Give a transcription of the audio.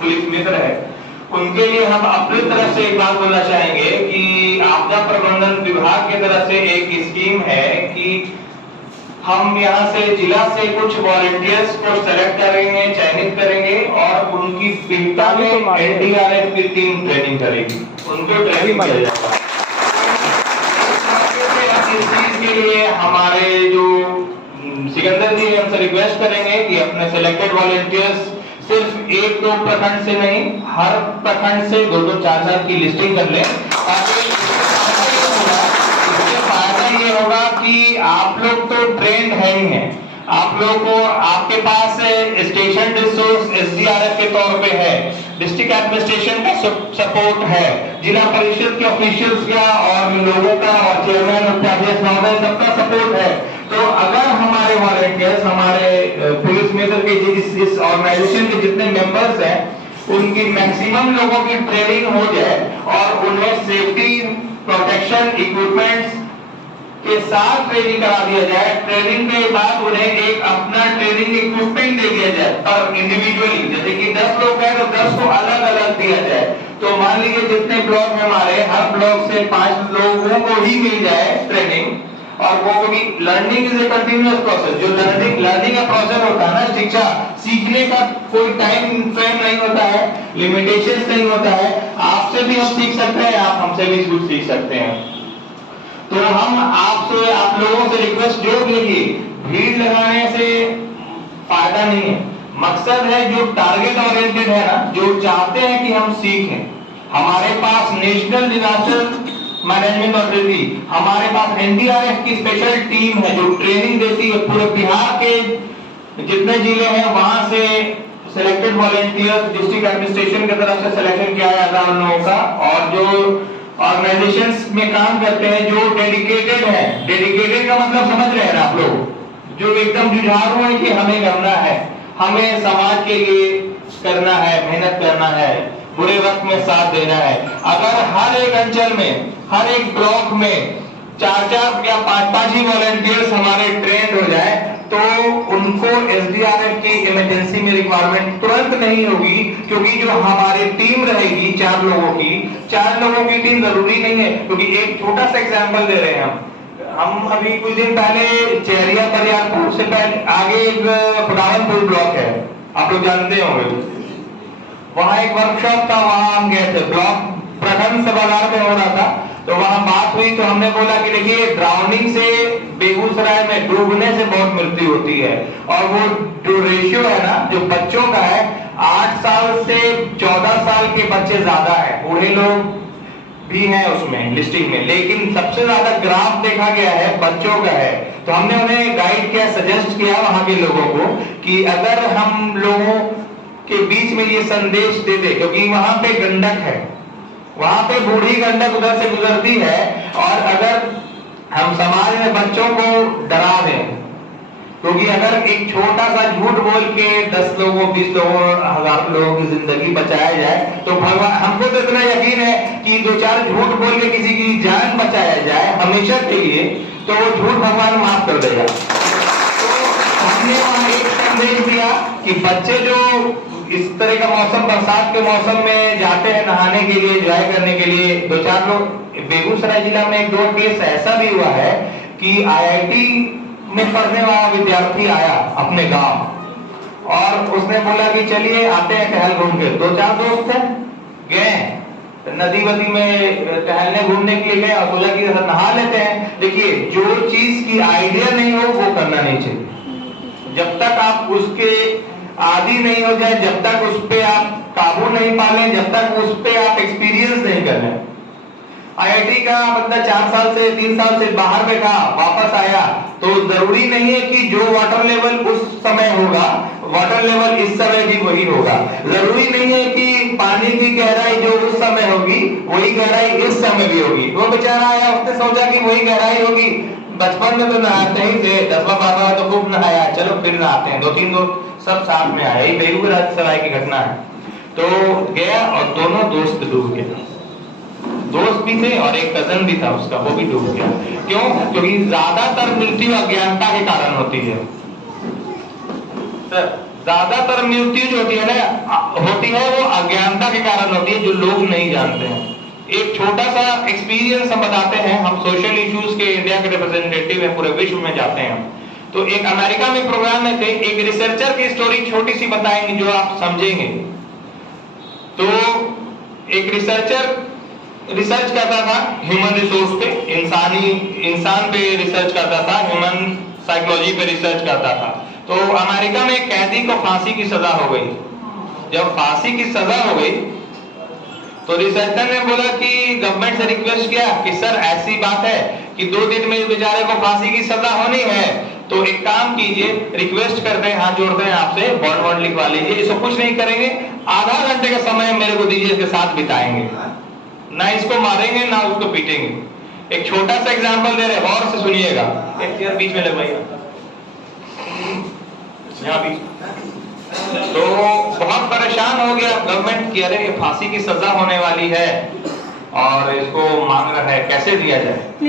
Police मित्र है, उनके लिए हम अपनी तरफ से एक बात बोलना चाहेंगे कि आपदा प्रबंधन विभाग की तरफ से एक स्कीम है कि हम यहाँ से जिला से कुछ वॉलंटियर्स को सेलेक्ट करेंगे, चयनित करेंगे और उनकी बिल्टा में एनडीआरएफ की टीम ट्रेनिंग करेगी, उनको ट्रेनिंग किया जाएगा। इस चीज के लिए हमारे जो सिकंदर जी हमसे रिक्वेस्ट करेंगे कि अपने सिलेक्टेड वॉलंटियर्स सिर्फ एक दो प्रखंड से नहीं, हर प्रखंड से दो दो चार चार की लिस्टिंग कर लें, ताकि इससे फायदा ये होगा कि आप लोग तो ट्रेंड है ही हैं, आप लोग को आपके पास स्टेशन रिसोर्स एसडीआरएफ के तौर पे है, डिस्ट्रिक्ट एडमिनिस्ट्रेशन का सपोर्ट है, जिला परिषद के ऑफिशियल्स का और लोगों का और चेयरमैन उपाध्यक्ष महोदय सबका सपोर्ट है। तो अगर हमारे वॉलंटियर्स, हमारे पुलिस मित्र के इस ऑर्गेनाइजेशन के जितने मेंबर्स हैं, उनकी मैक्सिमम लोगों की ट्रेनिंग हो जाए और उन्हें सेफ्टी प्रोटेक्शन इक्विपमेंट्स के साथ ट्रेनिंग करा दिया जाए, ट्रेनिंग के बाद उन्हें एक अपना ट्रेनिंग इक्विपमेंट दे दिया जाए पर इंडिविजुअली, जैसे कि 10 लोग हैं तो 10 को अलग अलग दिया जाए। तो मान लीजिए जितने ब्लॉक है हमारे, हर ब्लॉक से 5 लोगों को ही मिल जाए ट्रेनिंग, और वो भी learning is a continuous process. जो लर्निंग का प्रोसेस होता है ना, शिक्षा सीखने का कोई टाइम फ्रेम नहीं होता है, लिमिटेशंस नहीं होता है, आपसे भी हम सीख सकते हैं, आप हमसे भी कुछ सीख सकते हैं। तो हम आपसे, आप लोगों से रिक्वेस्ट जो देखिए, भीड़ लगाने से फायदा नहीं है, मकसद है जो टारगेट ओरिएंटेड है ना, जो चाहते हैं कि हम सीखें। हमारे पास नेशनल डिजास्टर मैनेजमेंट अथॉरिटी, हमारे पास एनडीआरएफ की स्पेशल टीम है जो ट्रेनिंग देती है, पूरे बिहार के जितने जिले हैं वहां से सिलेक्टेड वॉलंटियर्स डिस्ट्रिक्ट एडमिनिस्ट्रेशन की तरफ से सिलेक्शन किया जाता है उन लोगों का, और जो ऑर्गेनाइजेशंस में काम करते हैं जो डेडिकेटेड है, डेडिकेटेड का मतलब समझ रहे हैं आप लोग, जो एकदम जुझारू है कि हमें करना है, हमें समाज के लिए करना है, मेहनत करना है, बुरे वक्त में साथ देना है। अगर हर एक अंचल में, हर एक ब्लॉक में 4-4 या 5-5 ही वॉलंटियर्स हमारे ट्रेंड हो जाए तो उनको एसडीआरएफ की इमरजेंसी में रिक्वायरमेंट तुरंत नहीं होगी, क्योंकि जो हमारी टीम रहेगी 4 लोगों की टीम जरूरी नहीं है। क्योंकि एक छोटा सा एग्जांपल दे रहे हैं हम अभी कुछ दिन पहले चेरिया बरियारपुर से पहले आगे एक खुदावनपुर ब्लॉक है, आप लोग जानते होंगे, वहां एक वर्कशॉप था, वहां हम गए थे, ब्लॉक प्रखंड सभागार में हो रहा था। तो वहां बात हुई तो हमने बोला कि देखिए ड्राउनिंग से बेगूसराय में डूबने से बहुत मृत्यु होती है, और वो जो रेशियो है ना जो बच्चों का है, 8 साल से 14 साल के बच्चे ज्यादा है, बूढ़े लोग भी हैं उसमें लिस्टिंग में, लेकिन सबसे ज्यादा ग्राफ देखा गया है बच्चों का है। तो हमने उन्हें गाइड किया, सजेस्ट किया वहां के लोगों को कि अगर हम लोगों के बीच में ये संदेश दे दे, क्योंकि वहां पे गंडक है, वहां पे बूढ़ी गंडक उधर से गुजरती है, और अगर हम समाज में बच्चों को डरा दें, क्योंकि अगर एक छोटा सा झूठ बोल के 10 लोगों, 20 लोगों, 1000 लोगों की जिंदगी बचाया जाए, तो भगवान, हमको तो इतना यकीन है कि 2-4 झूठ बोल के किसी की जान बचाया जाए हमेशा के लिए, तो वो झूठ भगवान माफ कर देगा। तो हमने वहां एक संदेश दिया कि बच्चे जो इस तरह का मौसम, बरसात के मौसम में जाते हैं नहाने के लिए, एंजॉय करने के लिए, 2-4 लोग, बेगूसराय जिला में 1-2 केस ऐसा भी हुआ है कि आईआईटी में पढ़ने वाला विद्यार्थी आया अपने गांव और उसने बोला कि चलिए आते हैं टहल घूम के, 2-4 दोस्त थे, गए नदी वदी में टहलने घूमने के लिए गए और बोला कि नहा लेते हैं। देखिए जो चीज की आइडिया नहीं हो वो करना नहीं चाहिए, जब तक आप उसके आदि नहीं हो जाए, जब तक उस पे आप काबू नहीं पालें, जब तक उस पे आप एक्सपीरियंस नहीं कर लें। आईआईटी का बंदा 4 साल से 3 साल से बाहर बैठा, वापस आया, तो जरूरी नहीं है कि जो वाटर लेवल उस समय होगा, वाटर लेवल इस समय भी वही होगा। जरूरी नहीं है कि पानी की गहराई जो उस समय होगी वही गहराई इस समय भी होगी। वो बेचारा आया, उसने सोचा कि वही गहराई होगी, बचपन में तो नहाते ही थे, 10वां 12वां तो खूब नहाया, चलो फिर नहाते हैं, 2-3 दोस्त सब साथ में आए। बेगूसराय की घटना है। तो गया और दोनों दोस्त डूब गए, दोस्त भी थे और एक कजन भी था उसका, वो भी डूब गया। क्यों? क्योंकि ज्यादातर मृत्यु अज्ञानता के कारण होती है। ज्यादातर मृत्यु जो होती है ना, होती है के कारण होती है जो लोग नहीं जानते हैं। एक छोटा सा एक्सपीरियंस हम बताते हैं, हम सोशल इश्यूज के इंडिया के रिप्रेजेंटेटिव हैं, पूरे विश्व में जाते हैं। तो एक अमेरिका में प्रोग्राम में थे, एक रिसर्चर की स्टोरी छोटी सी बताएंगे जो आप समझेंगे। तो एक रिसर्चर रिसर्च करता था ह्यूमन रिसोर्स पे, इंसान पे रिसर्च करता था, ह्यूमन साइकोलॉजी पे रिसर्च करता था। तो अमेरिका में एक कैदी को फांसी की सजा हो गई। जब फांसी की सजा हो गई तो रिसर्चर ने बोला कि गवर्नमेंट से रिक्वेस्ट किया कि सर ऐसी बात है कि 2 दिन में इस बेचारे को फांसी की सजा होनी है, तो एक काम कीजिए, रिक्वेस्ट करते हैं, हाथ जोड़ते हैं आपसे, बॉन्ड वॉन्ड लिखवा लीजिए, इसको कुछ नहीं करेंगे, आधा घंटे का समय मेरे को दीजिए, इसके साथ बिताएंगे, ना इसको मारेंगे ना उसको पीटेंगे। एक छोटा सा एग्जांपल दे रहे, गौर से सुनिएगा। एक चेयर बीच में लगवाइए, यहाँ बीच। तो बहुत परेशान हो गया गवर्नमेंट कि अरे फांसी की सजा होने वाली है और इसको मांग रहा है, कैसे दिया जाए।